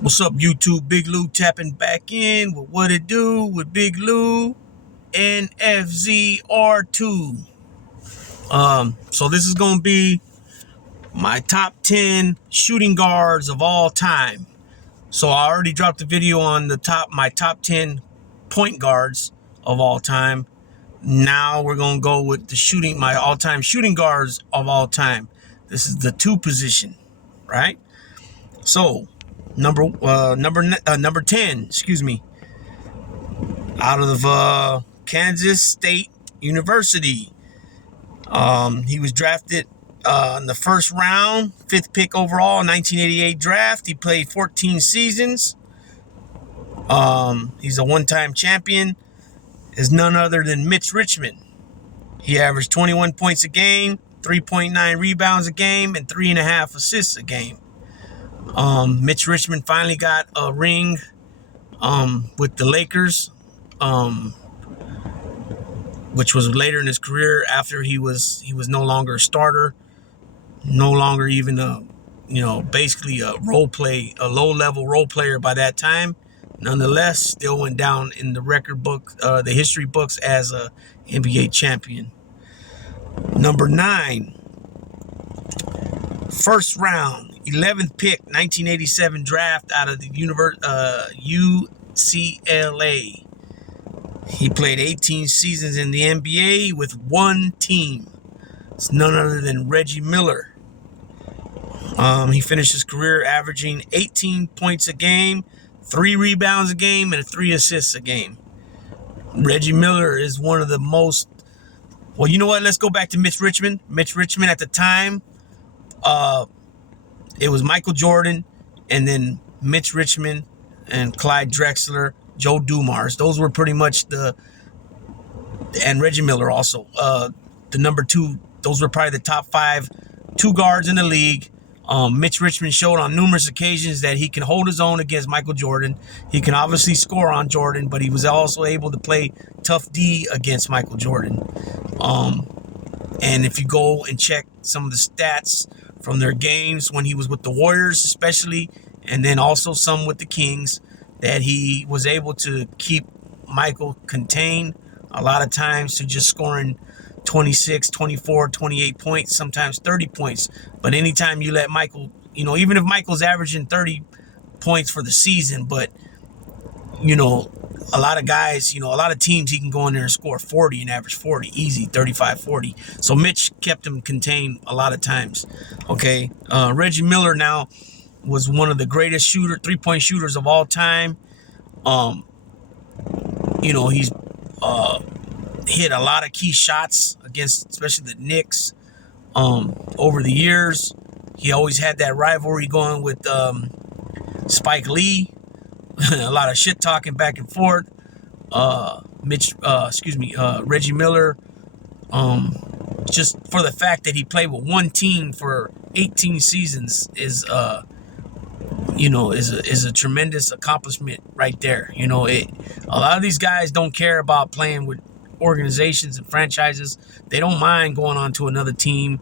What's up, YouTube? Big Lou tapping back in with What It Do with Big Lou NFZR2. So this is gonna be my top 10 shooting guards of all time. So I already dropped a video on my top 10 point guards of all time. Now we're gonna go with my all-time shooting guards of all time. This is the 2 position, right? So number 10, excuse me, out of Kansas State University. He was drafted in the first round, 5th pick overall, 1988 draft. He played 14 seasons. He's a one-time champion. Is none other than Mitch Richmond. He averaged 21 points a game, 3.9 rebounds a game, and 3.5 assists a game. Mitch Richmond finally got a ring with the Lakers, which was later in his career after he was no longer a starter, no longer even basically a low-level role player by that time. Nonetheless, still went down in the record book, the history books, as a NBA champion. Number 9, first round, 11th pick, 1987 draft out of the UCLA. He played 18 seasons in the NBA with one team. It's none other than Reggie Miller. He finished his career averaging 18 points a game, 3 rebounds a game, and 3 assists a game. Reggie Miller is one of the most... Well, you know what? Let's go back to Mitch Richmond. Mitch Richmond at the time, it was Michael Jordan, and then Mitch Richmond and Clyde Drexler, Joe Dumars. Those were pretty much and Reggie Miller also. The number 2, those were probably the top 5 2 guards in the league. Mitch Richmond showed on numerous occasions that he can hold his own against Michael Jordan. He can obviously score on Jordan, but he was also able to play tough D against Michael Jordan. And if you go and check some of the stats from their games when he was with the Warriors especially, and then also some with the Kings, that he was able to keep Michael contained a lot of times to just scoring 26, 24, 28 points, sometimes 30 points. But anytime you let Michael, even if Michael's averaging 30 points for the season, but, a lot of guys, a lot of teams, he can go in there and score 40 and average 40, easy, 35, 40. So Mitch kept him contained a lot of times, okay? Reggie Miller now was one of the greatest three-point shooters of all time. He's hit a lot of key shots against, especially the Knicks, over the years. He always had that rivalry going with Spike Lee. A lot of shit talking back and forth. Reggie Miller, just for the fact that he played with one team for 18 seasons is a tremendous accomplishment right there. A lot of these guys don't care about playing with organizations and franchises. They don't mind going on to another team,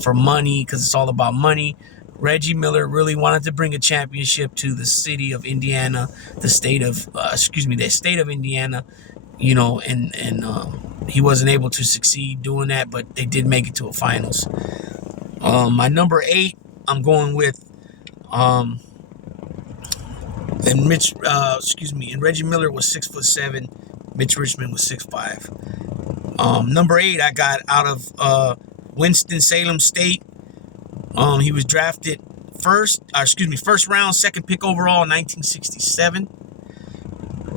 for money, because it's all about money. Reggie Miller really wanted to bring a championship to the city of Indiana, the state of Indiana, and he wasn't able to succeed doing that, but they did make it to a finals. My number 8, I'm going with, and Reggie Miller was 6'7", Mitch Richmond was 6'5". Number 8, I got out of Winston-Salem State. He was drafted first round, 2nd pick overall in 1967.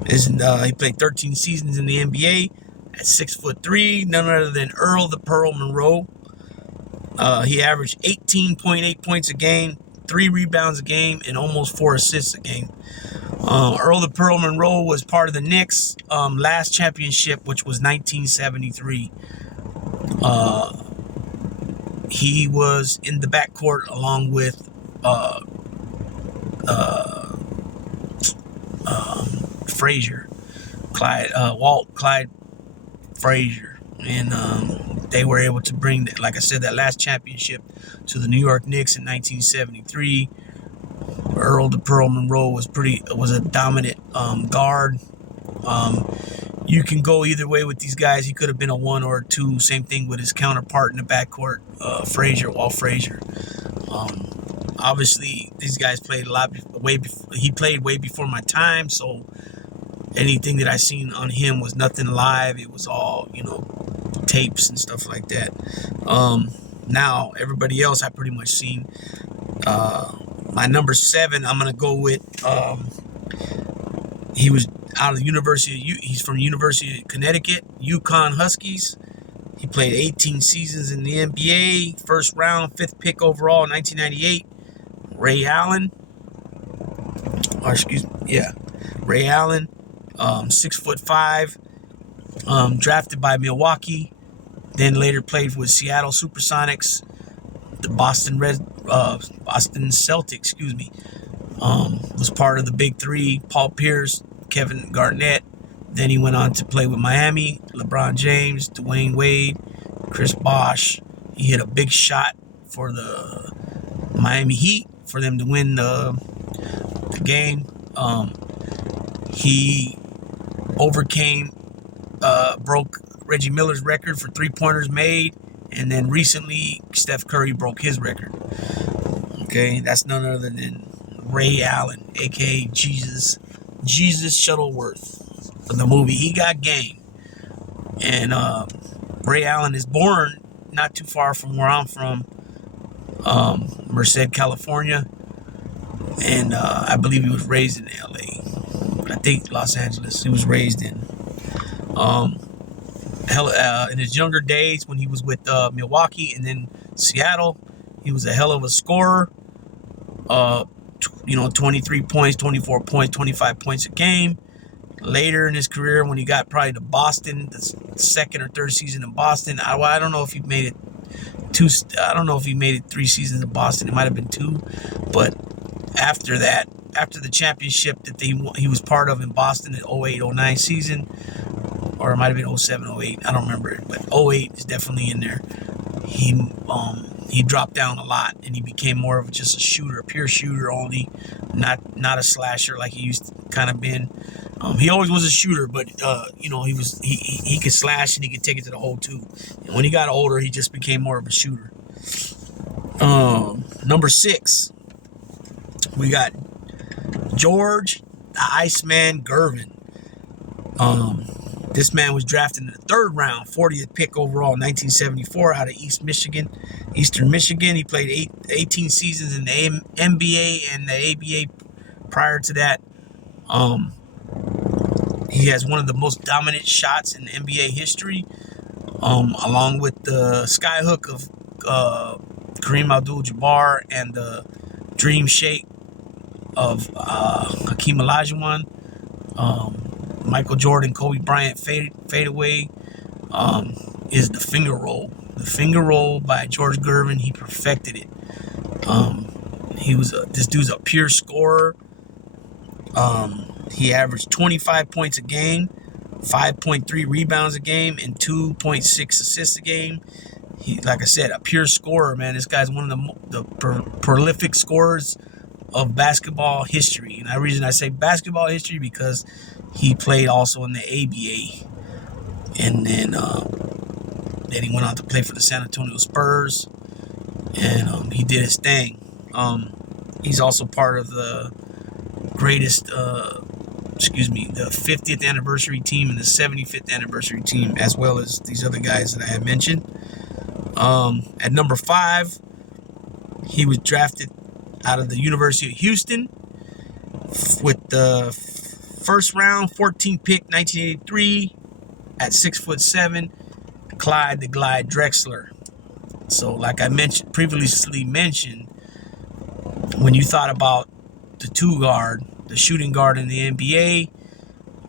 He played 13 seasons in the NBA at 6'3", none other than Earl the Pearl Monroe. He averaged 18.8 points a game, 3 rebounds a game, and almost 4 assists a game. Earl the Pearl Monroe was part of the Knicks' last championship, which was 1973. He was in the backcourt along with Frazier, Clyde Frazier, and they were able to bring, like I said, that last championship to the New York Knicks in 1973. Earl the Pearl Monroe was a dominant guard. You can go either way with these guys. He could have been a 1 or a 2. Same thing with his counterpart in the backcourt, Walt Frazier. Obviously, these guys played a lot he played way before my time, so anything that I seen on him was nothing live. It was all, tapes and stuff like that. Now, everybody else I pretty much seen. My number 7, I'm going to go with, he was out of the he's from the University of Connecticut, UConn Huskies. He played 18 seasons in the NBA, first round, 5th pick overall in 1998. Ray Allen, Ray Allen, 6'5", drafted by Milwaukee, then later played with Seattle Supersonics, the Boston Celtics, was part of the Big Three, Paul Pierce, Kevin Garnett. Then he went on to play with Miami, LeBron James, Dwayne Wade, Chris Bosh. He hit a big shot for the Miami Heat for them to win the game. He broke Reggie Miller's record for 3-pointers made, and then recently Steph Curry broke his record. Okay, that's none other than Ray Allen, aka Jesus Shuttleworth from the movie He Got Game. And Ray Allen is born not too far from where I'm from, Merced, California, and I believe he was raised in LA. I think Los Angeles. He was raised in. In his younger days, when he was with Milwaukee and then Seattle, he was a hell of a scorer. 23 points, 24 points, 25 points a game. Later in his career, when he got probably to Boston, the second or third season in Boston, I don't know if he made it 2. I don't know if he made it 3 seasons in Boston. It might have been 2, but after that, after the championship that he was part of in Boston, the 08-09 season, or it might have been 07-08. I don't remember it, but 08 is definitely in there. He dropped down a lot, and he became more of just a shooter, a pure shooter only, not a slasher like he used to kind of been. He always was a shooter, but he could slash and he could take it to the hole too. And when he got older, he just became more of a shooter. Number 6, we got George the Iceman Gervin. This man was drafted in the 3rd round, 40th pick overall in 1974 out of Eastern Michigan. He played 18 seasons in the NBA and the ABA prior to that. He has one of the most dominant shots in NBA history, along with the skyhook of Kareem Abdul-Jabbar and the dream shake of Hakeem Olajuwon. Michael Jordan, Kobe Bryant fadeaway is the finger roll. The finger roll by George Gervin, he perfected it. This dude's a pure scorer. He averaged 25 points a game, 5.3 rebounds a game, and 2.6 assists a game. He, like I said, a pure scorer, man. This guy's one of the prolific scorers of basketball history. And the reason I say basketball history because he played also in the ABA, and then he went on to play for the San Antonio Spurs, and he did his thing. He's also part of the greatest, the 50th anniversary team and the 75th anniversary team, as well as these other guys that I had mentioned. At number 5, he was drafted out of the University of Houston with the 1st round, 14th pick, 1983, at 6'7", Clyde the Glide Drexler. So, like I previously mentioned, when you thought about the 2 guard, the shooting guard in the NBA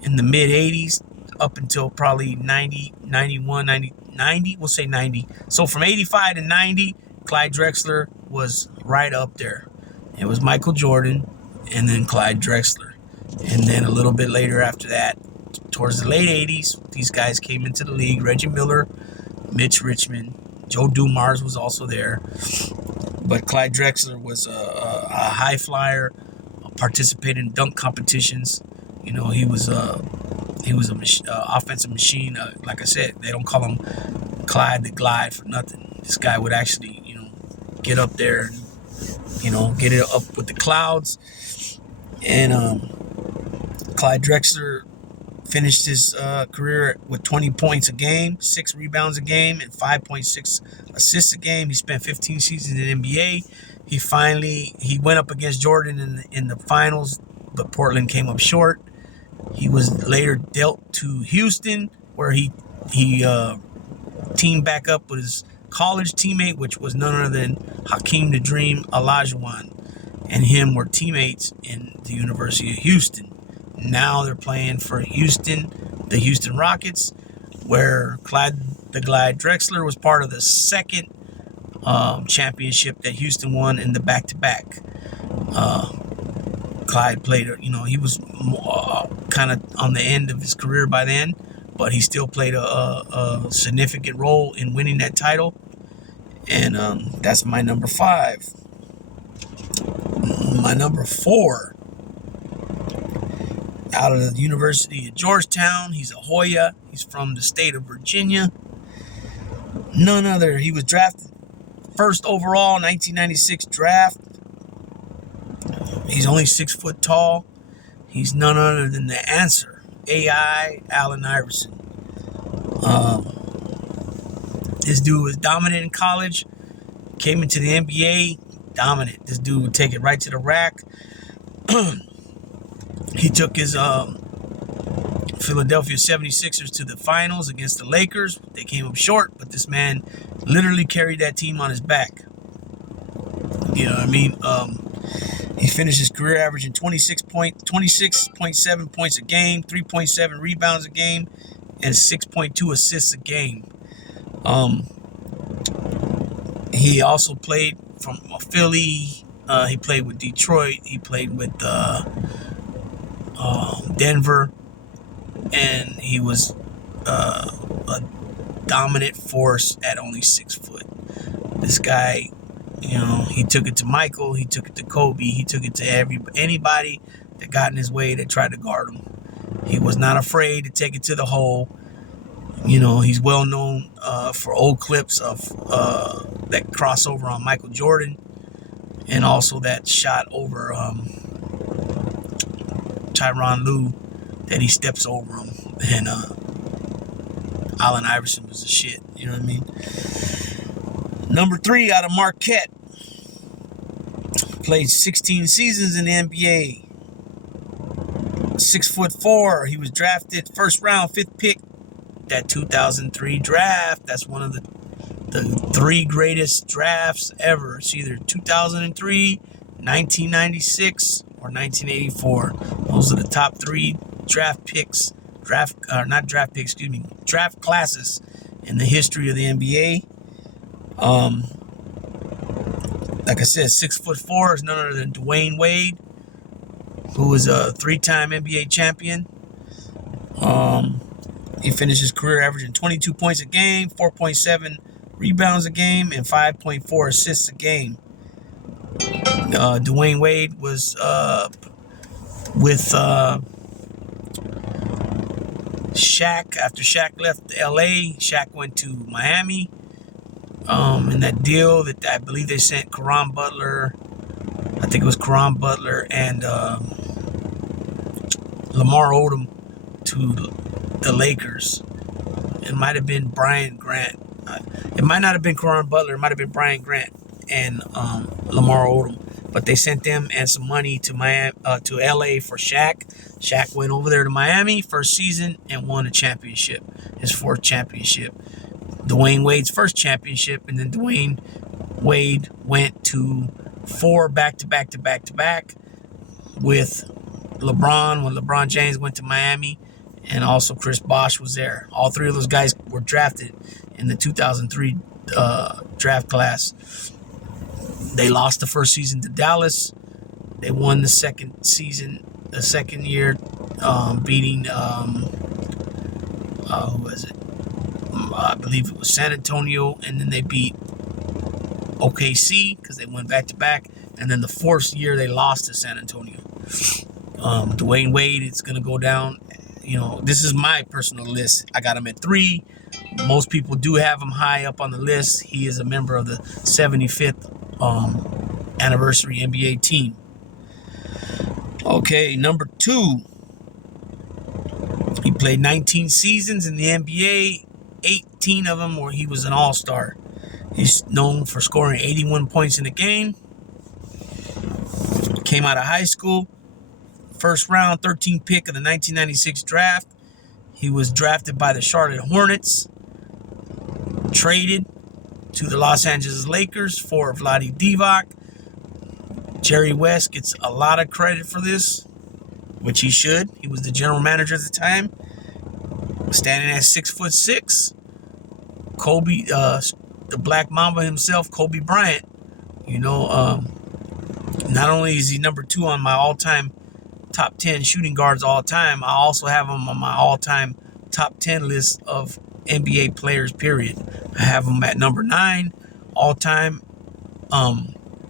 in the mid 80s up until probably 90, 91, 90, we'll say 90. So from 85 to 90, Clyde Drexler was right up there. It was Michael Jordan and then Clyde Drexler. And then a little bit later after that, towards the late 80s, these guys came into the league. Reggie Miller, Mitch Richmond, Joe Dumars was also there. But Clyde Drexler was a high flyer, participated in dunk competitions. You know, he was a offensive machine. Like I said, they don't call him Clyde the Glide for nothing. This guy would actually, get up there and, get it up with the clouds. And Clyde Drexler finished his career with 20 points a game, 6 rebounds a game, and 5.6 assists a game. He spent 15 seasons in the NBA. He went up against Jordan in the finals, but Portland came up short. He was later dealt to Houston, where he teamed back up with his college teammate, which was none other than Hakeem the Dream Olajuwon, and him were teammates in the University of Houston. Now they're playing for Houston, the Houston Rockets, where Clyde the Glide Drexler was part of the second championship that Houston won in the back-to-back. Clyde played, he was kind of on the end of his career by then, but he still played a significant role in winning that title. And that's my number 5. My number 4, out of the University of Georgetown. He's a Hoya. He's from the state of Virginia. None other. He was drafted first overall 1996 draft. He's only 6 foot tall. He's none other than the answer. AI Allen Iverson. This dude was dominant in college. Came into the NBA, dominant. This dude would take it right to the rack. He took his Philadelphia 76ers to the finals against the Lakers. They came up short, but this man literally carried that team on his back. You know what I mean? He finished his career averaging 26.7 points a game, 3.7 rebounds a game, and 6.2 assists a game. He also played from Philly. He played with Detroit. He played with Denver, and he was a dominant force at only 6 foot. This guy, he took it to Michael, he took it to Kobe, he took it to anybody that got in his way that tried to guard him. He was not afraid to take it to the hole. He's well known for old clips of that crossover on Michael Jordan, and also that shot over Tyronn Lue that he steps over him. And Allen Iverson was the shit. You know what I mean? Number 3, out of Marquette. Played 16 seasons in the NBA. 6'4". He was drafted first round, 5th pick. That 2003 draft. That's one of the 3 greatest drafts ever. It's either 2003, 1996, or 1984. Those are the top 3 draft classes in the history of the NBA. Like I said, 6'4" is none other than Dwayne Wade, who was a 3-time NBA champion. He finished his career averaging 22 points a game, 4.7 rebounds a game, and 5.4 assists a game. Dwayne Wade was with Shaq. After Shaq left LA, Shaq went to Miami. In that deal that I believe they sent Caron Butler, I think it was Caron Butler and Lamar Odom to the Lakers. It might have been Brian Grant. It might not have been Caron Butler. It might have been Brian Grant and Lamar Odom. But they sent them and some money to Miami, to LA for Shaq. Shaq went over there to Miami first season and won a championship, his 4th championship. Dwayne Wade's first championship, and then Dwayne Wade went to 4 back-to-back with LeBron when LeBron James went to Miami, and also Chris Bosh was there. All 3 of those guys were drafted in the 2003 draft class. They lost the first season to Dallas. They won the second year, beating who was it? I believe it was San Antonio, and then they beat OKC because they went back-to-back. And then the fourth year they lost to San Antonio. Dwayne Wade, it's going to go down. You know, this is my personal list. I got him at 3. Most people do have him high up on the list. He is a member of the 75th anniversary NBA team. Okay, number 2. He played 19 seasons in the NBA. 18 of them where he was an all-star. He's known for scoring 81 points in a game. Came out of high school. First round, 13th pick of the 1996 draft. He was drafted by the Charlotte Hornets. Traded to the Los Angeles Lakers for Vlade Divac. Jerry West gets a lot of credit for this, which he should. He was the general manager at the time. Standing at 6'6". Kobe, the Black Mamba himself, Kobe Bryant. You know, not only is he number 2 on my all-time top 10 shooting guards all time, I also have him on my all-time top 10 list of NBA players, period. I have him at number 9 all-time.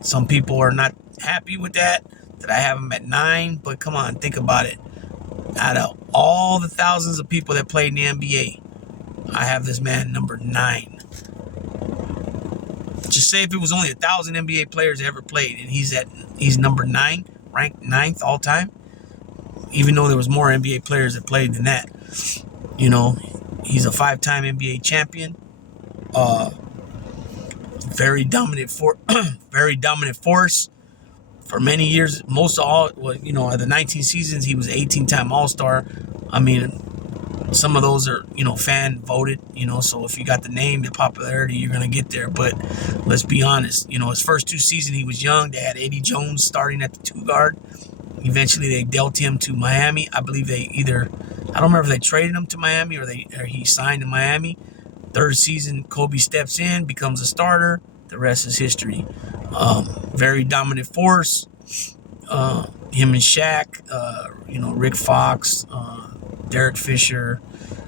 Some people are not happy with that I have him at 9, but come on, think about it. Out of all the thousands of people that played in the NBA, I have this man number 9. Just say if it was only 1,000 NBA players that ever played, and he's number 9, ranked 9th all time, even though there was more NBA players that played than that. You know, he's a 5-time NBA champion. Very dominant force for many years. Most of all, you know, the 19 seasons he was 18-time All-Star. I mean, some of those are, you know, fan voted, you know, so if you got the name, the popularity, you're going to get there. But let's be honest, you know, his first 2 seasons, he was young. They had Eddie Jones starting at the 2 guard. Eventually, they dealt him to Miami. I believe I don't remember if they traded him to Miami or he signed in Miami. 3rd season, Kobe steps in, becomes a starter. The rest is history. Very dominant force. Him and Shaq, you know, Rick Fox, Derek Fisher,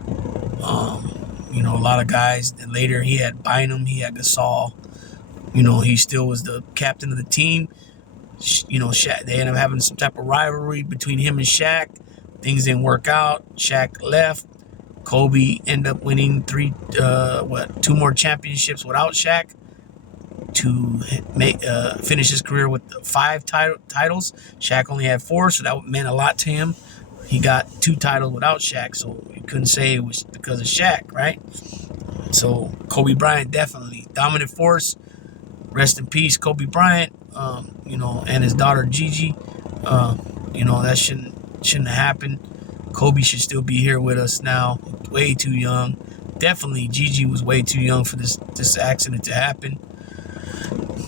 you know, a lot of guys. And later he had Bynum, he had Gasol. You know, he still was the captain of the team. You know, Shaq, they ended up having some type of rivalry between him and Shaq. Things didn't work out. Shaq left. Kobe ended up winning 2 more championships without Shaq to finish his career with 5 titles. Shaq only had 4, so that meant a lot to him. He got 2 titles without Shaq, so you couldn't say it was because of Shaq, right? So Kobe Bryant, definitely dominant force. Rest in peace, Kobe Bryant. You know, and his daughter Gigi. You know, that shouldn't have happened. Kobe should still be here with us now. Way too young. Definitely, Gigi was way too young for this accident to happen.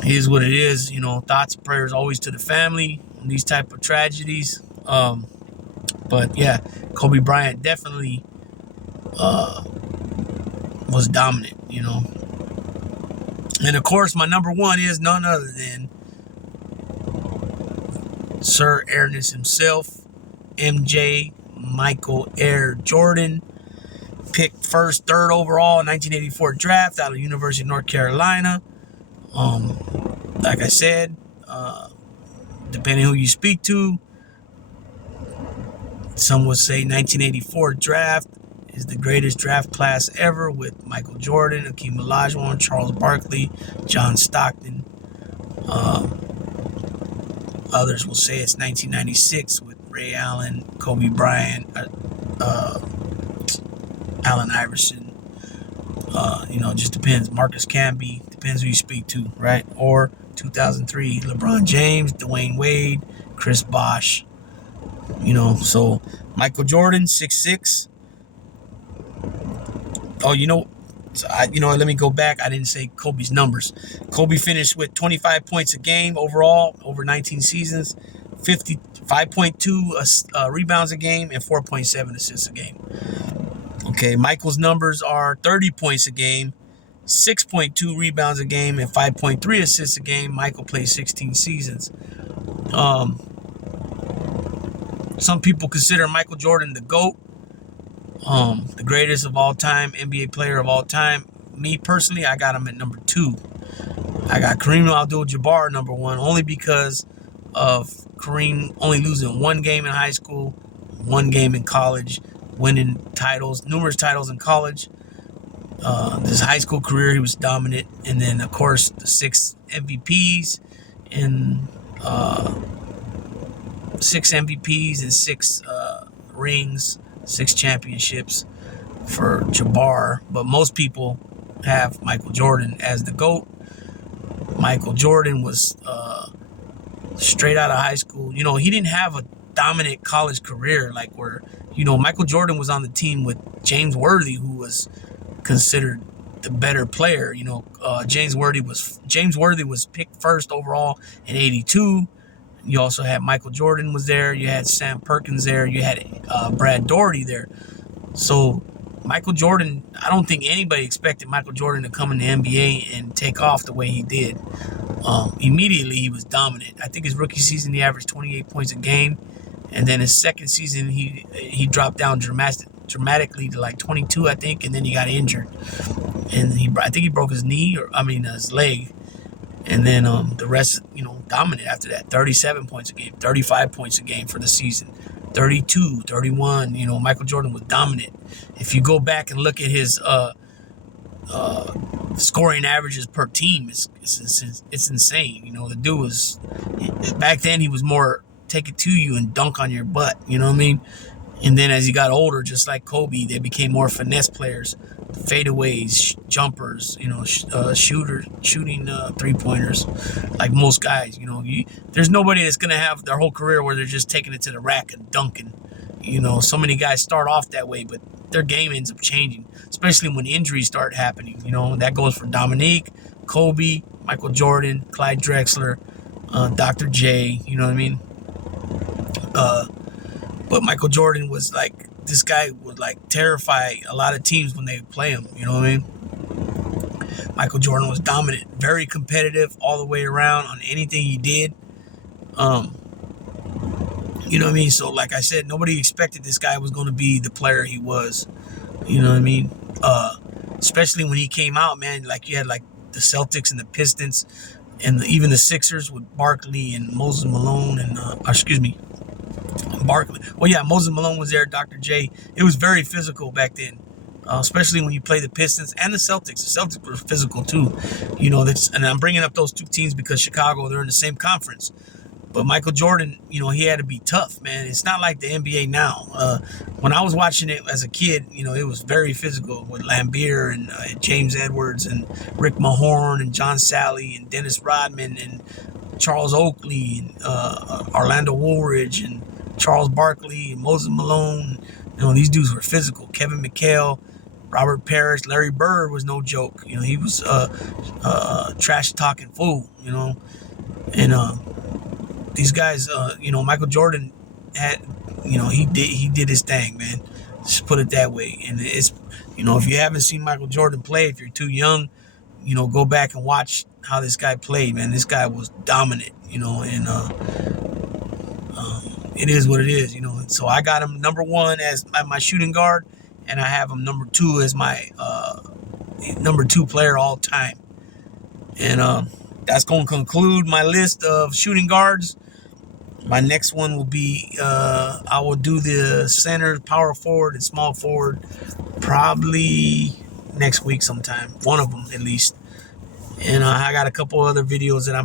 It is what it is. You know, thoughts and prayers always to the family on these type of tragedies. But yeah, Kobe Bryant definitely was dominant, you know. And of course, my number 1 is none other than Sir Ernest himself, MJ, Michael Air Jordan. Picked 1st, 3rd overall in 1984 draft out of the University of North Carolina. Like I said, depending who you speak to, some would say 1984 draft is the greatest draft class ever, with Michael Jordan, Hakeem Olajuwon, Charles Barkley, John Stockton. Others will say it's 1996 with Ray Allen, Kobe Bryant, Allen Iverson. You know, just depends. Marcus Camby, depends who you speak to, right? Or 2003, LeBron James, Dwayne Wade, Chris Bosh. You know, so Michael Jordan, 6'6". Oh, you know, let me go back. I didn't say Kobe's numbers. Kobe finished with 25 points a game overall over 19 seasons, 5.2 rebounds a game, and 4.7 assists a game. Okay, Michael's numbers are 30 points a game, 6.2 rebounds a game, and 5.3 assists a game. Michael played 16 seasons. Some people consider Michael Jordan the GOAT, the greatest of all time, NBA player of all time. Me personally, I got him at number 2. I got Kareem Abdul-Jabbar number 1, only because of Kareem only losing 1 game in high school, 1 game in college, winning titles, numerous titles in college. This high school career, he was dominant. And then, of course, the 6 MVPs and 6 rings, 6 championships for Jabbar. But most people have Michael Jordan as the GOAT. Michael Jordan was straight out of high school. You know, he didn't have a dominant college career like where, you know, Michael Jordan was on the team with James Worthy, who was considered the better player. You know, James Worthy was picked first overall in '82. You also had Michael Jordan was there. You had Sam Perkins there. You had Brad Daugherty there. So Michael Jordan, I don't think anybody expected Michael Jordan to come in the NBA and take off the way he did. Immediately, he was dominant. I think his rookie season, he averaged 28 points a game. And then his second season, he dropped down dramatically to like 22, I think. And then he got injured. And I think he broke his knee, his leg. And then the rest, you know, dominant after that. 37 points a game, 35 points a game for the season. 32, 31, you know, Michael Jordan was dominant. If you go back and look at his scoring averages per team, it's insane. You know, the dude was, back then he was more take it to you and dunk on your butt, you know what I mean? And then as he got older, just like Kobe, they became more finesse players, fadeaways, jumpers, you know, shooting 3-pointers, like most guys. You know, there's nobody that's gonna have their whole career where they're just taking it to the rack and dunking. You know, so many guys start off that way, but their game ends up changing, especially when injuries start happening. You know, that goes for Dominique, Kobe, Michael Jordan, Clyde Drexler, Dr. J. You know what I mean? But Michael Jordan was like, this guy would like terrify a lot of teams when they play him. You know what I mean? Michael Jordan was dominant, very competitive all the way around on anything he did. You know what I mean? So like I said, nobody expected this guy was going to be the player he was. You know what I mean? Especially when he came out, man, like you had like the Celtics and the Pistons and even the Sixers with Barkley and Moses Malone and, Barkley. Well, yeah, Moses Malone was there, Dr. J. It was very physical back then, especially when you play the Pistons and the Celtics. The Celtics were physical too. You know, and I'm bringing up those two teams because Chicago, they're in the same conference. But Michael Jordan, you know, he had to be tough, man. It's not like the NBA now. When I was watching it as a kid, you know, it was very physical with Lambeer and James Edwards and Rick Mahorn and John Sally and Dennis Rodman and Charles Oakley and Orlando Woolridge and Charles Barkley and Moses Malone. You know, these dudes were physical. Kevin McHale, Robert Parrish, Larry Bird was no joke. You know, he was trash talking fool, you know. And these guys, you know, Michael Jordan had, you know, he did his thing, man. Just put it that way. And it's, you know, if you haven't seen Michael Jordan play, if you're too young, you know, go back and watch how this guy played, man. This guy was dominant, you know, and it is what it is, you know. So I got him number 1 as my shooting guard, and I have him number 2 as my number 2 player all time. And that's going to conclude my list of shooting guards. My next one will be, I will do the center, power forward, and small forward probably next week sometime. One of them at least. And I got a couple other videos that I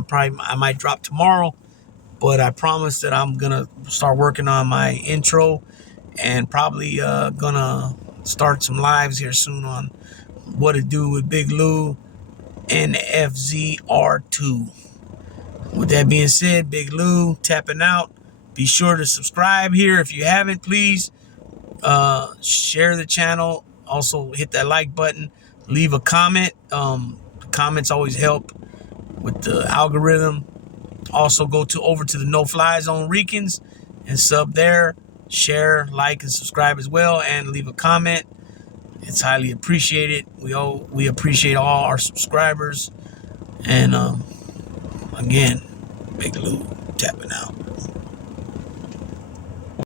might drop tomorrow. But I promise that I'm going to start working on my intro and probably going to start some lives here soon on what to do with Big Lou NFZR2. With that being said, Big Lou tapping out. Be sure to subscribe here if you haven't, please. Share the channel. Also hit that like button. Leave a comment. Comments always help with the algorithm. Also go over to the No Fly Zone Ricans and sub there. Share, like, and subscribe as well, and leave a comment. It's highly appreciated. We appreciate all our subscribers. And again, Big Lou tapping out.